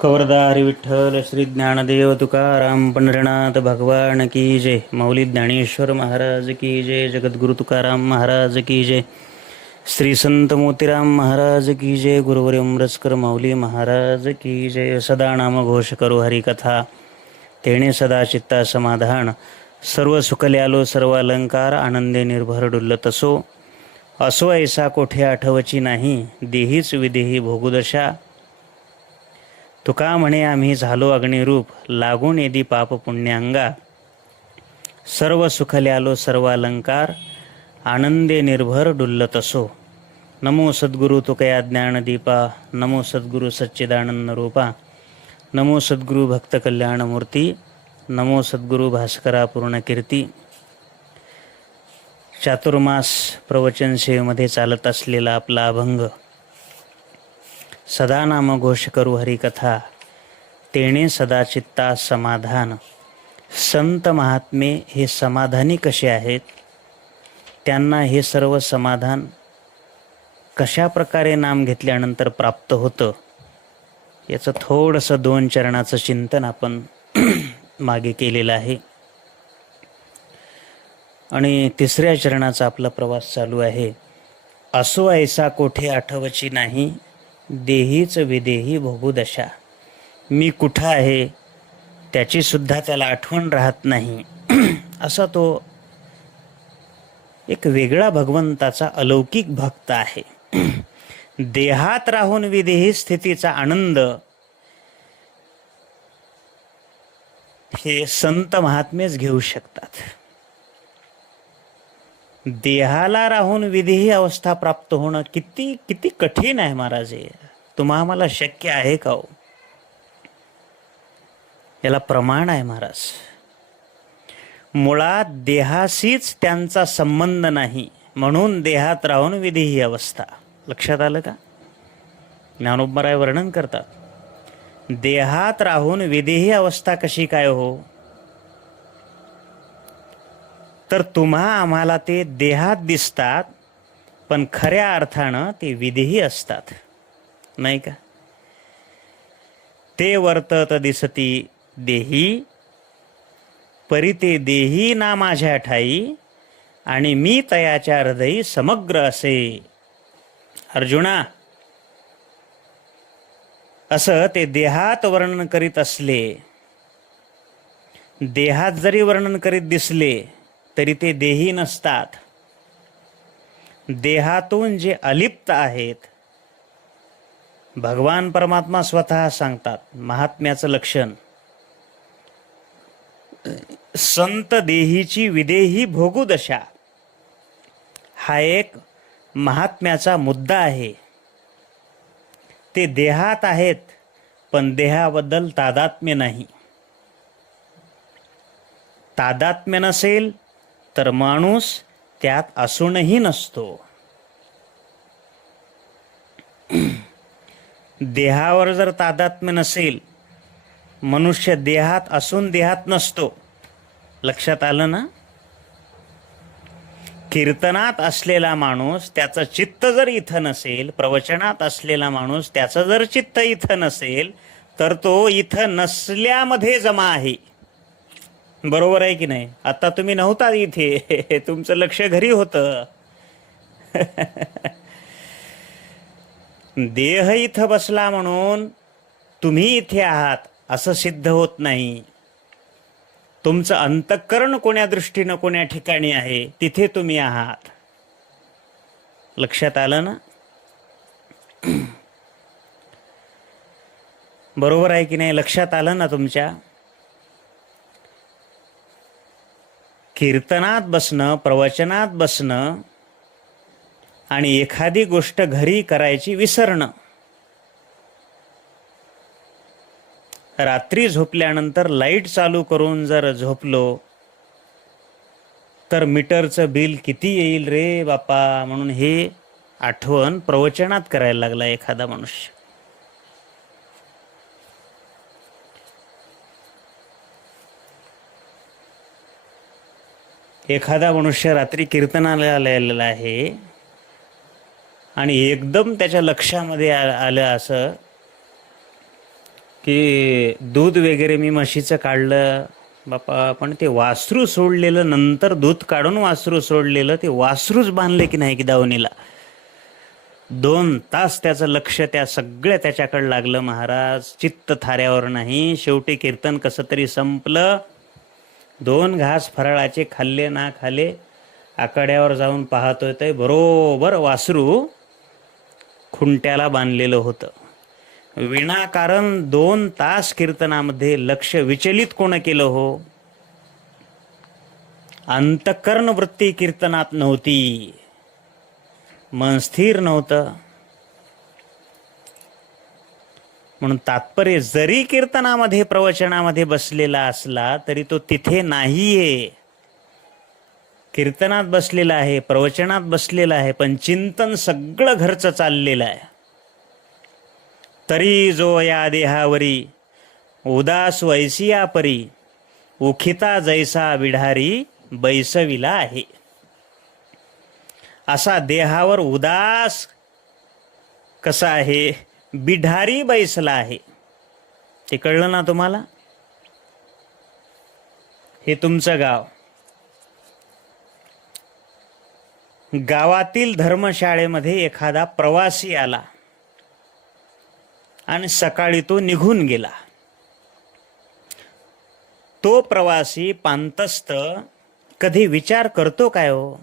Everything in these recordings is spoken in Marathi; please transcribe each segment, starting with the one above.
कवरदार विठ्ठल श्री ज्ञानदेव तुकाराम पंढरीनाथ भगवान की जय. माऊली ज्ञानेश्वर महाराज की जय. जगद्गुरु तुकाराम महाराज की जय. श्री संत मोतीराम महाराज की जय. गुरुवर अमृतकर माऊली महाराज की जय. सदा नाम घोष करो हरिकथा, तेणे सदा चित्ता समाधान. सर्व सुखल्यालो सर्व अलंकार, आनंदे निर्भर डुल्लत असो ऐसा कोठे आठवची नाही, देहीच विदेही भोगुदशा. तुका म्हणे आम्ही झालो अग्निरूप, लागून येदी पाप पुण्यांगा. सर्व सुखल्यालो सर्व अलंकार, आनंदे निर्भर डुल्लत असो. नमो सद्गुरु तुकया ज्ञानदीपा, नमो सद्गुरु सच्चिदानंद रूपा, नमो सद्गुरु भक्त कल्याणमूर्ती, नमो सद्गुरु भास्करा पूर्ण कीर्ती. चातुर्मास प्रवचन सेवेमध्ये चालत असलेला आपला अभंग, सदा नाम घोष करू हरिकथा, तेणे सदा चित्ता समाधान. संत महात्मे हे समाधानी कसे आहेत, त्यांना हे सर्व समाधान कशा प्रकारे नाम घेतल्यानंतर प्राप्त होतं, याचं थोडंसं 2 चरणाचं चिंतन आपण मागे केलेलं आहे. आणि 3ऱ्या चरणाचा आपला प्रवास चालू आहे. असो ऐसा कोठे आठवची नाही, देहीच विदेही भोगुदशा. मी कुठं आहे त्याची सुद्धा त्याला आठवण राहत नाही. असा तो एक वेगळा भगवंताचा अलौकिक भक्त आहे. देहात राहून विदेही स्थितीचा आनंद हे संत महात्मेच घेऊ शकतात. देहाला राहून विदेही अवस्था प्राप्त होणं किती किती कठीण आहे महाराज. तुम्हा आम्हाला शक्य आहे का हो? याला प्रमाण आहे महाराज. मुळात देहाशीच त्यांचा संबंध नाही, म्हणून देहात राहून विदेही अवस्था. लक्षात आलं का? ज्ञानोबराय वर्णन करतात, देहात राहून विदेही अवस्था कशी काय हो? तर तुम्हा आम्हाला ते देहात दिसतात, पण खऱ्या अर्थानं ते विदेही असतात, नाही का? ते वर्तत दिसती देही, परी ते देही ना माझ्या ठाई, आणि मी तयाच्या हृदयी समग्र असे. अर्जुना, असं ते देहात वर्णन करीत असले, देहात जरी वर्णन करीत दिसले तरी ते देही नसतात. देहातून जे अलिप्त आहेत, भगवान परमात्मा स्वतः सांगतात महात्म्याचं लक्षण, संत देहीची विदेही भोगुदशा. हा एक महात्म्याचा मुद्दा आहे. ते देहात आहेत, पण देहाबद्दल तादात्म्य नाही. तादात्म्य नसेल तर माणूस त्यात असूनही नसतो. देहावर जर तादात्म्य नसेल, मनुष्य देहात असून देहात नसतो. लक्षात आलं ना? कीर्तनात असलेला माणूस त्याचं चित्त जर इथं नसेल, प्रवचनात असलेला माणूस त्याचं जर चित्त इथं नसेल, तर तो इथं नसल्यामध्ये जमा आहे. बरोबर आहे की नाही? आता तुम्ही नव्हता इथे, तुमचं लक्ष घरी होतं. देह इथं बसला म्हणून तुम्ही इथे आहात असं सिद्ध होत नाही. तुमचं अंतःकरण कोण्या दृष्टीनं कोण्या ठिकाणी आहे, तिथे तुम्ही आहात. लक्षात आलं ना? बरोबर आहे की नाही? लक्षात आलं ना तुमच्या? कीर्तनात बसणं, प्रवचनात बसणं आणि एखादी गोष्ट घरी करायची विसरणं. रात्री झोपल्यानंतर लाईट चालू करून जर झोपलो तर मीटरचं बिल किती येईल रे बापा, म्हणून हे आठवण प्रवचनात करायला लागला एखादा मनुष्य. एखादा मनुष्य रात्री कीर्तनाला आलेला आहे आणि एकदम त्याच्या लक्षामध्ये आलं असं की दूध वगैरे मी म्हशीचं काढलं बापा, पण ते वासरू सोडलेलं, नंतर दूध काढून वासरू सोडलेलं, ते वासरूच बांधले की नाही की दावणीला. 2 तास त्याचं लक्ष त्या सगळ्या त्याच्याकडे लागलं महाराज. चित्त थाऱ्यावर नाही. शेवटी कीर्तन कसं तरी संपलं. 2 घास फराळाचे खाल्ले ना खाल्ले, आकड्यावर जाऊन पाहतोय ते बरोबर वासरू खुंट्याला बांधलेलं होतं. विनाकारण 2 तास कीर्तनामध्ये लक्ष विचलित कोण केलं हो? अंतःकरण वृत्ती कीर्तनात नव्हती, मन स्थिर नव्हतं. म्हणून तात्पर्य, जरी कीर्तनामध्ये प्रवचनामध्ये बसलेला असला तरी तो तिथे नाहीये. कीर्तनात बसलेला आहे, प्रवचनात बसलेला आहे, पण चिंतन सगळं घरचं चाललेलं आहे. तरी जो या देहावरी उदास वैसिया परी, उखिता जैसा विढारी बैसविला आहे. असा देहावर उदास कसा आहे, बिढारी बैसला आहे. ते कळलं ना तुम्हाला? हे तुमचं गाव. गावातील धर्मशाळेमध्ये एखादा प्रवासी आला आणि सकाळी तो निघून गेला. तो प्रवासी पांतस्थ कधी विचार करतो काय हो,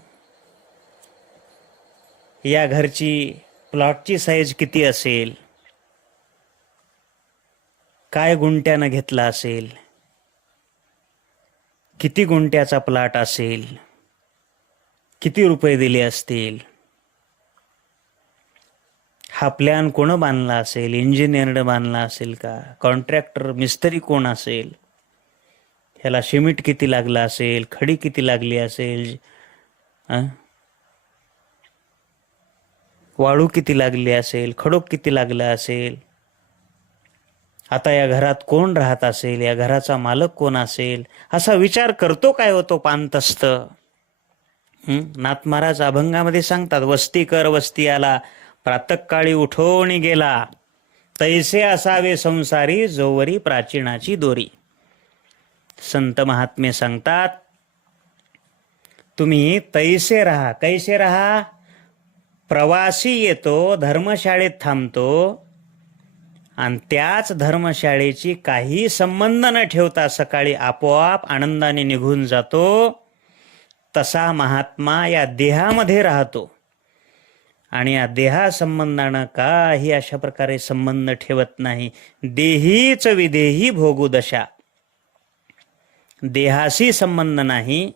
या घरची प्लॉटची साईज किती असेल, काय गुंट्यानं घेतला असेल, किती गुंट्याचा प्लॉट असेल, किती रुपये दिले असतील, हा प्लॅन कोण बांधला असेल, इंजिनियरनं बांधला असेल का, कॉन्ट्रॅक्टर मिस्त्री कोण असेल, ह्याला सिमेंट किती लागला असेल, खडी किती लागली असेल, वाळू किती लागली असेल, खडक किती लागला असेल, आता या घरात कोण राहत असेल, या घराचा मालक कोण असेल, असा विचार करतो काय होतो पांतस्थ. नाथ महाराज अभंगामध्ये सांगतात, वस्ती कर वस्ती आला, प्रातःकाळी उठवून गेला, तैसे असावे संसारी, जोवरी प्राचीनाची दोरी. संत महात्मे सांगतात, तुम्ही तैसे राहा. कैसे राहा? प्रवासी येतो, धर्मशाळेत थांबतो, आणि त्याच धर्मशाळेची काही संबंध न ठेवता सकाळी आपोआप आनंदाने निघून जातो. तसा महात्मा या देहामध्ये राहतो आणि या देहासंबंधानं काही अशा प्रकारे संबंध ठेवत नाही. देहीच विदेही भोगू दशा. देहाशी संबंध नाही.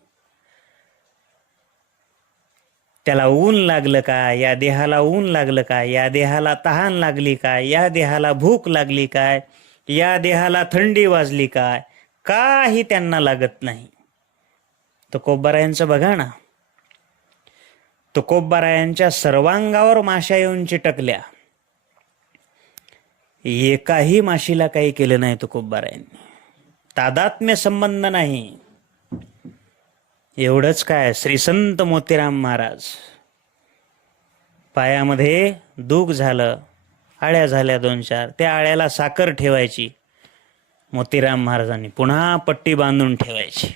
त्याला ऊन लागलं काय, या देहाला ऊन लागलं काय, या देहाला तहान लागली काय, या देहाला भूक लागली काय, या देहाला थंडी वाजली काय, काही त्यांना लागत नाही. तुकोबारायांचं बघा ना, तुकोबारायांच्या सर्वांगावर माशा येऊन चिटकल्या, एकाही माशीला काही केलं नाही तुकोबारायांनी. तादात्म्य संबंध नाही. एवढंच काय, श्री संत मोतीराम महाराज पायामध्ये दुख झालं, आळ्या झाल्या 2-4, त्या आळ्याला साखर ठेवायची मोतीराम महाराजांनी, पुन्हा पट्टी बांधून ठेवायची.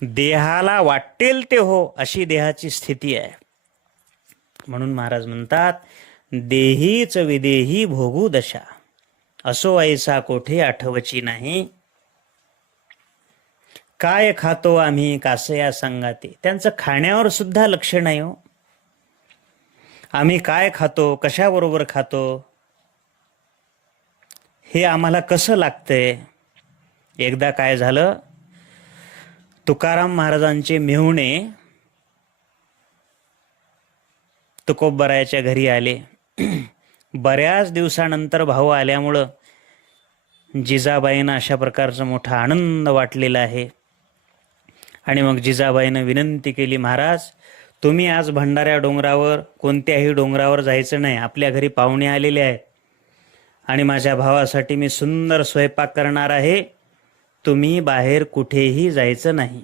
देहाला वाटेल ते हो, अशी देहाची स्थिती आहे. म्हणून महाराज म्हणतात, देहीच विदेही भोगू दशा, असो ऐसा कोठे आठवची नाही. काय खातो आम्ही कासया संगाती. त्यांचं खाण्यावर सुद्धा लक्ष नाही हो. आम्ही काय खातो, कशाबरोबर खातो, हे आम्हाला कसं लागतंय. एकदा काय झालं, तुकाराम महाराजांचे मेहुणे तुकोबरायाच्या घरी आले. बऱ्याच दिवसानंतर भाऊ आल्यामुळं जिजाबाईंना अशा प्रकारचा मोठा आनंद वाटलेला आहे. आणि मग जिजाबाईनं विनंती केली, महाराज तुम्ही आज भंडाऱ्या डोंगरावर, कोणत्याही डोंगरावर जायचं नाही, आपल्या घरी पाहुणे आलेले आहेत आणि माझ्या भावासाठी मी सुंदर स्वयंपाक करणार आहे, तुम्ही बाहेर कुठेही जायचं नाही,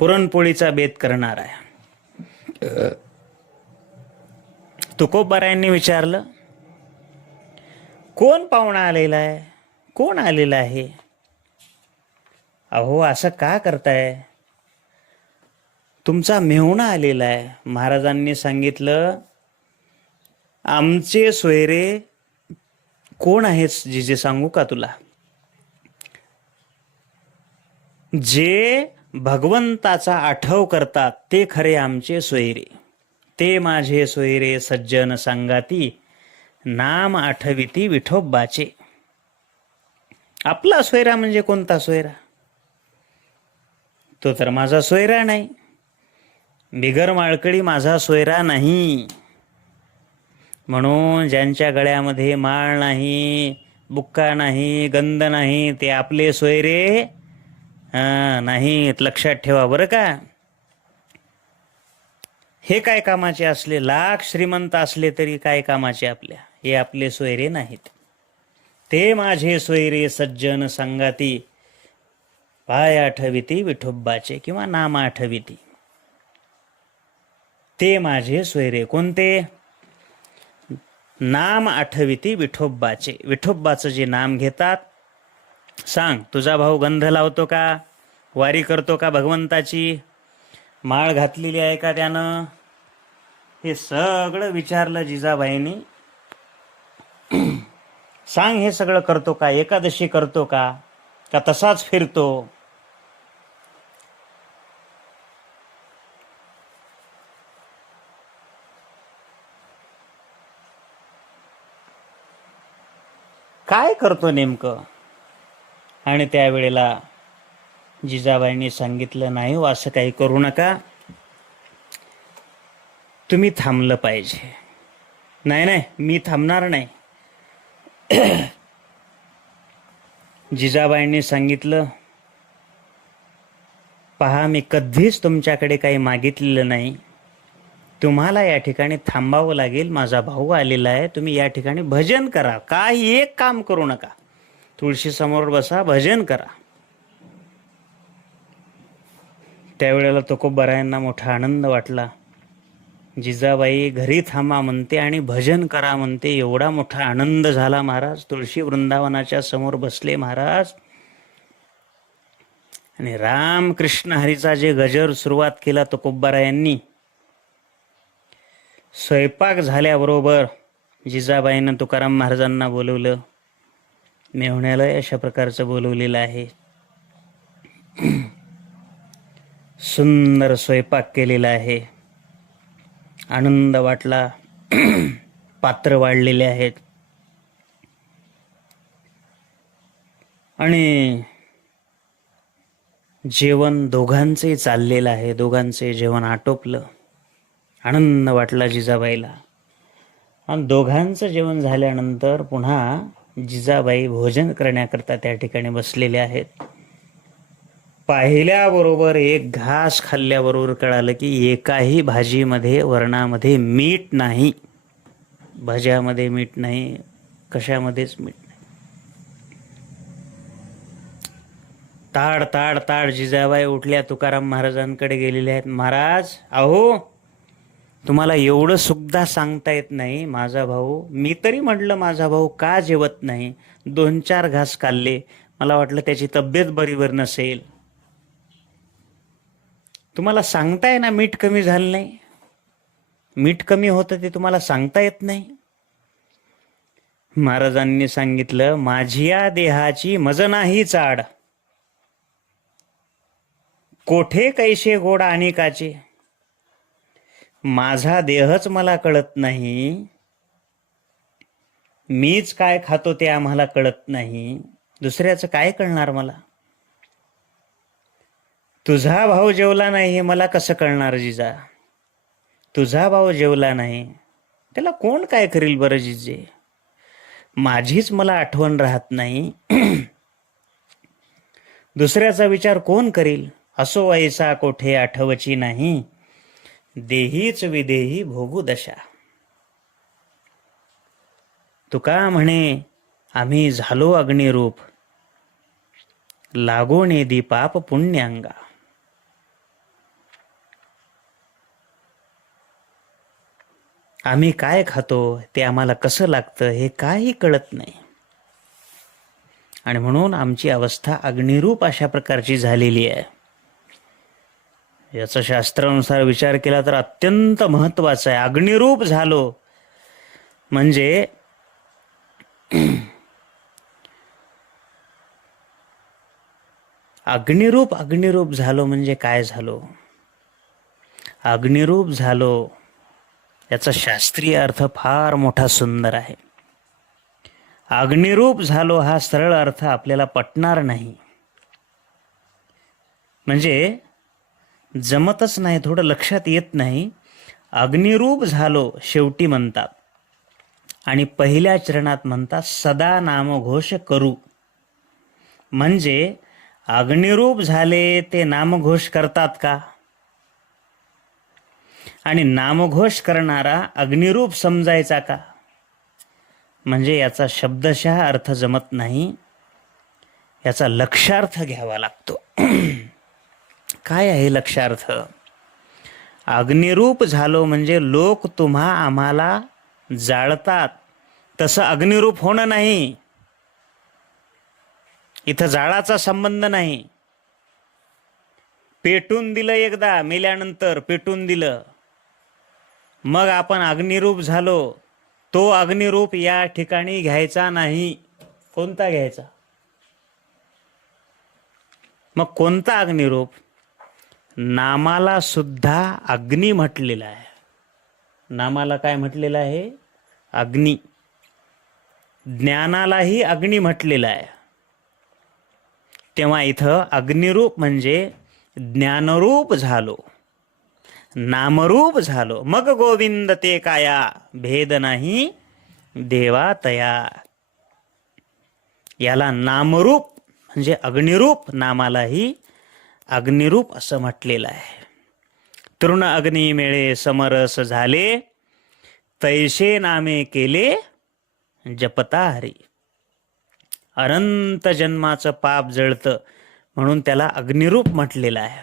पुरणपोळीचा बेत करणार आहे. तुकोबारायांनी विचारलं, कोण पाहुणा आलेला आहे? कोण आलेला आहे? अहो असं का करताय? तुमचा मेहुणा आलेला आहे. महाराजांनी सांगितलं, आमचे सोयरे कोण आहेस जिजे सांगू का तुला? जे भगवंताचा आठव करतात ते खरे आमचे सोयरे. ते माझे सोयरे सज्जन संगाती, नाम आठविती विठोबाचे. आपला सोयरा म्हणजे कोणता सोयरा? तो तर माझा सोयरा नाही. बिगर माळकडी माझा सोयरा नाही. म्हणून ज्यांच्या गळ्यामध्ये माळ नाही, बुक्का नाही, गंध नाही, ते आपले सोयरे नाहीत. लक्षात ठेवा बरं का. हे काय कामाचे असले, लाख श्रीमंत असले तरी काय कामाचे आपल्या? हे आपले सोयरे नाहीत. ते माझे सोयरे सज्जन संगाती, पाय आठविती विठोबाचे किंवा नाम आठविती. ते माझे सोयरे कोणते? नाम आठविती विठोबाचे. विठोबाचं जे नाम घेतात. सांग, तुझा भाऊ गंध लावतो का? वारी करतो का भगवंताची? माळ घातलेली आहे का त्यानं? हे सगळं विचारलं जिजाबाईंनी. सांग, हे सगळं करतो का? एकादशी करतो का? का तसाच फिरतो? काय करतो नेमकं? आणि त्यावेळेला जिजाबाईंनी सांगितलं, नाही हो, असं काही करू नका. तुम्ही थांबलं पाहिजे. नाही नाही, मी थांबणार नाही. जिजाबाईंनी सांगितलं, पहा, मी कधीच तुमच्याकडे काही मागितलेलं नाही. तुम्हाला या ठिकाणी थांबावं लागेल. माझा भाऊ आलेला आहे. तुम्ही या ठिकाणी भजन करा. काही एक काम करू नका. तुळशी समोर बसा, भजन करा. त्यावेळेला तुकोबारायांना मोठा आनंद वाटला. जिजाबाई घरी थांबा म्हणते आणि भजन करा म्हणते. एवढा मोठा आनंद झाला महाराज. तुळशी वृंदावनाच्या समोर बसले महाराज आणि राम कृष्ण हरीचा जे गजर सुरुवात केला तुकोबारायांनी. स्वयंपाक झाल्याबरोबर जिजाबाईनं तुकाराम महाराजांना बोलवलं. मेहुण्याला अशा प्रकारचं बोलवलेलं आहे. सुंदर स्वयंपाक केलेला आहे. आनंद वाटला. पात्र वाढलेले आहेत आणि जेवण दोघांचे चाललेलं आहे. दोघांचे जेवण आटोपलं. आनंद वाटला जिजाबाईला. आणि दोघांचं जेवण झाल्यानंतर पुन्हा जिजाबाई भोजन करण्याकरता त्या ठिकाणी बसलेले आहेत. पाहिल्याबरोबर, एक घास खाल्ल्याबरोबर कळालं की एकाही भाजीमध्ये, वरणामध्ये मीठ नाही. भाज्यामध्ये मीठ नाही, कशामध्येच मीठ नाही. ताड ताड ताड जिजाबाई उठल्या, तुकाराम महाराजांकडे गेलेल्या आहेत. महाराज, अहो, तुम्हाला एवढं सुद्धा सांगता येत नाही, माझा भाऊ, मी तरी म्हटलं माझा भाऊ का जेवत नाही. 2-4 घास खाल्ले. मला वाटलं त्याची तब्येत बरीबर नसेल. तुम्हाला सांगताय ना मीठ कमी झालं नाही. मीठ कमी होतं ते तुम्हाला सांगता येत नाही. महाराजांनी सांगितलं, माझिया देहाची मज नाही चाड, कोठे कैसे गोड अनेकाचे. माझा देहच मला कळत नाही. मीच काय खातो ते आम्हाला कळत नाही. दुसऱ्याचं काय कळणार मला? तुझा भाऊ जेवला नाही हे मला कसं कळणार जिजा? तुझा भाऊ जेवला नाही त्याला कोण काय करील बरं जिजे? माझीच मला आठवण राहत नाही. दुसऱ्याचा विचार कोण करील? असो ऐसा कोठे आठवची नाही, देहीच विदेही भोगू दशा. तुका म्हणे, आम्ही झालो अग्निरूप, लागो नेदी पाप पुण्यांगा. आम्ही काय खातो ते आम्हाला कसं लागतं हे काही कळत नाही. आणि म्हणून आमची अवस्था अग्निरूप अशा प्रकारची झालेली आहे. याचा शास्त्रानुसार विचार केला तर अत्यंत महत्त्वाचा आहे. अग्निरूप झालो म्हणजे अग्निरूप झालो म्हणजे काय झालो? अग्निरूप झालो याचा शास्त्रीय अर्थ फार मोठा सुंदर आहे. अग्निरूप झालो हा सरळ अर्थ आपल्याला पटणार नाही, म्हणजे जमतच नाही, थोडं लक्षात येत नाही. अग्निरूप झालो शेवटी म्हणतात आणि पहिल्या चरणात म्हणतात सदा नामघोष करू. म्हणजे अग्निरूप झाले ते नामघोष करतात का? आणि नामघोष करणारा अग्निरूप समजायचा का? म्हणजे याचा शब्दशः अर्थ जमत नाही, याचा लक्षार्थ घ्यावा लागतो. काय आहे लक्षार्थ? अग्निरूप झालो म्हणजे लोक तुम्हा आम्हाला जाळतात, तसं अग्निरूप होणं नाही. इथं जाळाचा संबंध नाही. पेटून दिलं, एकदा मेल्यानंतर पेटून दिलं, मग आपण अग्निरूप झालो. तो अग्निरूप या ठिकाणी घ्यायचा नाही. कोणता घ्यायचा? मग कोणता अग्निरूप? नामाला सुद्धा अग्नी म्हटलेला आहे. नामाला काय म्हटलेलं आहे? अग्नी. ज्ञानालाही अग्नी म्हटलेलं आहे. तेव्हा इथं अग्निरूप म्हणजे ज्ञानरूप झालो, नामरूप झालो. मग गोविंद ते काया, भेद नाही देवा तया. याला नामरूप म्हणजे अग्निरूप, नामालाही अग्निरूप असं म्हटलेलं आहे. तृण अग्नी मेळे समरस झाले, तैसे नामे केले जपता हरी. अनंत जन्माचं पाप जळतं म्हणून त्याला अग्निरूप म्हटलेलं आहे.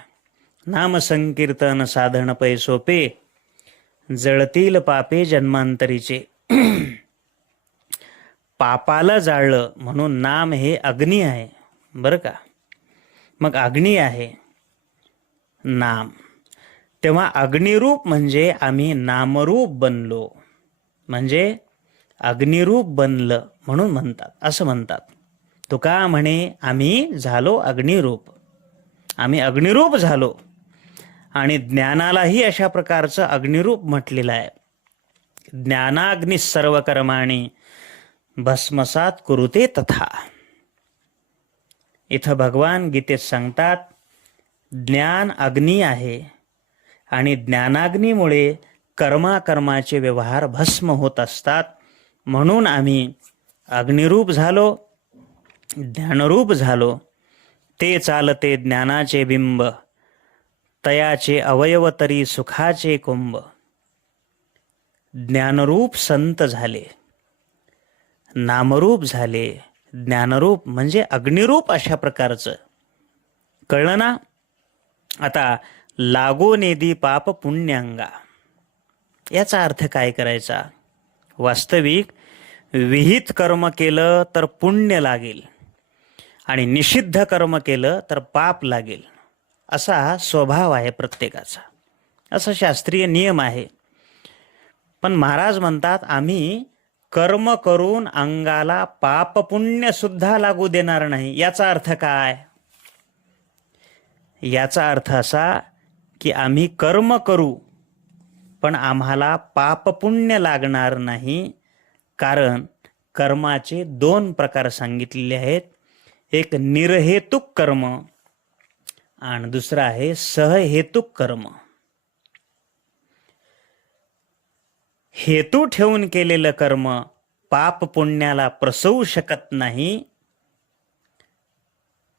नाम संकीर्तन साधन पै सोपे, जळतील पापे जन्मांतरीचे. पापाला जाळलं म्हणून नाम हे अग्नी आहे बरं का. मग अग्नी आहे नाम, तेव्हा अग्निरूप म्हणजे आम्ही नामरूप बनलो, म्हणजे अग्निरूप बनलं म्हणून म्हणतात, असं म्हणतात. तुका म्हणे आम्ही झालो अग्निरूप, आम्ही अग्निरूप झालो. आणि ज्ञानालाही अशा प्रकारचं अग्निरूप म्हटलेलं आहे. ज्ञानाग्नी सर्व कर्माणी भस्मसात कुरुते तथा. इथं भगवान गीतेत सांगतात ज्ञान अग्नी आहे आणि ज्ञानाग्नीमुळे कर्माचे व्यवहार भस्म होत असतात. म्हणून आम्ही अग्निरूप झालो, ज्ञानरूप झालो. ते चालते ज्ञानाचे बिंब, तयाचे अवयव तरी सुखाचे कुंभ. ज्ञानरूप संत झाले, नामरूप झाले, ज्ञानरूप म्हणजे अग्निरूप अशा प्रकारचं. कळलं ना? आता लागो नेदी पाप पुण्यांगा, याचा अर्थ काय करायचा? वास्तविक विहित कर्म केलं तर पुण्य लागेल आणि निषिद्ध कर्म केलं तर पाप लागेल, असा स्वभाव आहे प्रत्येकाचा, असा शास्त्रीय नियम आहे. पण महाराज म्हणतात आम्ही कर्म करून अंगाला पाप पुण्य सुद्धा लागू देणार नाही. याचा अर्थ काय? याचा अर्थ असा की आम्ही कर्म करू पण आम्हाला पाप पुण्य लागणार नाही. कारण कर्माचे दोन प्रकार सांगितलेले आहेत. एक निर्हेतुक कर्म आणि दुसरं आहे सहहेतुक कर्म. हेतू ठेवून केलेलं कर्म पाप पुण्याला प्रसवू शकत नाही.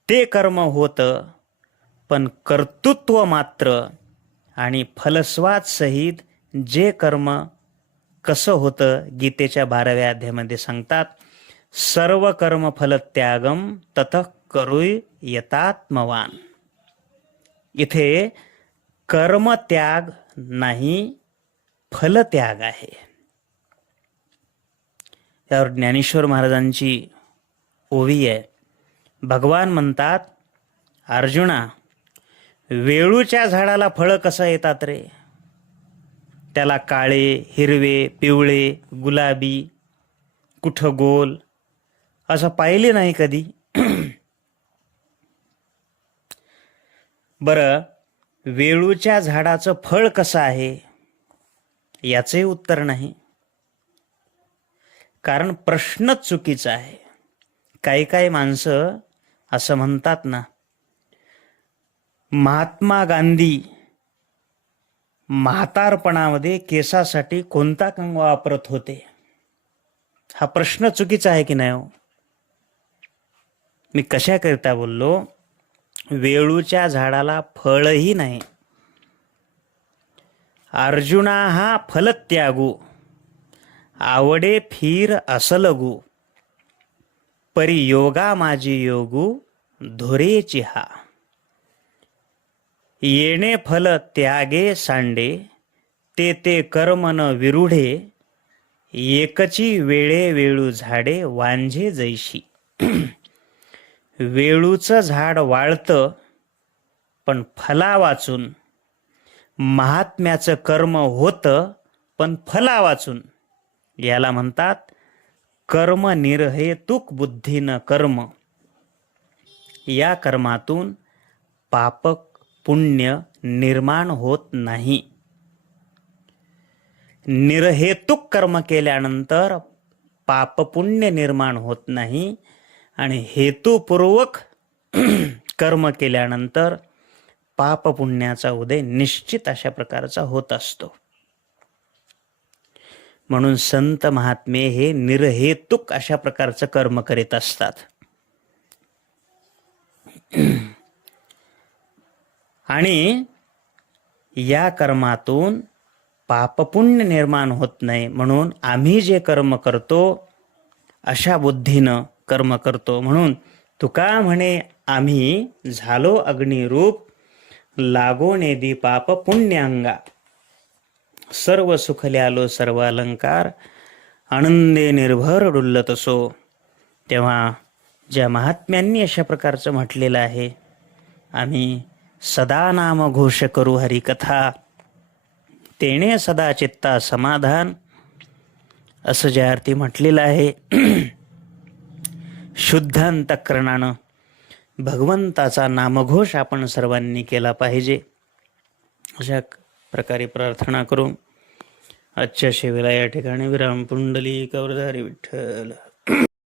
ते कर्म होतं, पण कर्तृत्व मात्र आणि फलस्वाद सहित जे कर्म कसं होतं गीतेच्या 12व्या अध्यायामध्ये सांगतात. सर्व कर्म फल त्यागम ततः करुय यतात्मवान. इथे कर्मत्याग नाही, फलत्याग आहे. यावर ज्ञानेश्वर महाराजांची ओवी आहे. भगवान म्हणतात, अर्जुना, वेळूच्या झाडाला फळं कसं येतात रे? त्याला काळे, हिरवे, पिवळे, गुलाबी, कुठं गोल असं पाहिले नाही कधी. बरं, वेळूच्या झाडाचं फळ कसं आहे याचंही उत्तर नाही. कारण प्रश्नच चुकीचा आहे. काही काही माणसं असं म्हणतात ना, महात्मा गांधी म्हातारपणामध्ये केसासाठी कोणता कंगवा वापरत होते? हा प्रश्न चुकीचा आहे की नाही हो? मी कशाकरिता बोललो? वेळूच्या झाडाला फळही नाही. अर्जुना हा फलत्यागू, आवडे फिर असलगू, परी योगा माझी योगू, धुरेची हा. येणे फल त्यागे सांडे, ते ते कर्म न विरूढे, एकची वेळे वेळू झाडे वांझे जैशी. वेळूचं झाड वाळतं पण फला वाचून, महात्म्याचं कर्म होतं पण फला वाचून. याला म्हणतात कर्म निर्हेतुक बुद्धीनं कर्म. या कर्मातून पाप पुण्य निर्माण होत नाही. निर्हेतुक कर्म केल्यानंतर पाप पुण्य निर्माण होत नाही आणि हेतुपूर्वक कर्म केल्यानंतर पाप पुण्याचा उदय निश्चित अशा प्रकारचा होत असतो. म्हणून संत महात्मे हे निर्हेतुक अशा प्रकारचं कर्म करीत असतात. आणि या कर्मातून पापपुण्य निर्माण होत नाही. म्हणून आम्ही जे कर्म करतो अशा बुद्धीनं कर्म करतो. म्हणून तुका म्हणे, आम्ही झालो अग्निरूप, लागो नेदी पाप पुण्यांगा, सर्व सुखल्यालो सर्व अलंकार, आनंदे निर्भर डुल्लत असो. तेव्हा ज्या महात्म्यांनी अशा प्रकारचं म्हटलेलं आहे, आम्ही सदा नाम घोष करू हरिकथा, तेणे सदा चित्ता समाधान, असं ज्या अर्थी म्हटलेलं आहे, शुद्ध अंतःकरणानं भगवंताचा नामघोष आपण सर्वांनी केला पाहिजे. अशा प्रकारे प्रार्थना करून आजच्या सेवेला या ठिकाणी विराम. पुंडलिक वरदारी विठ्ठल.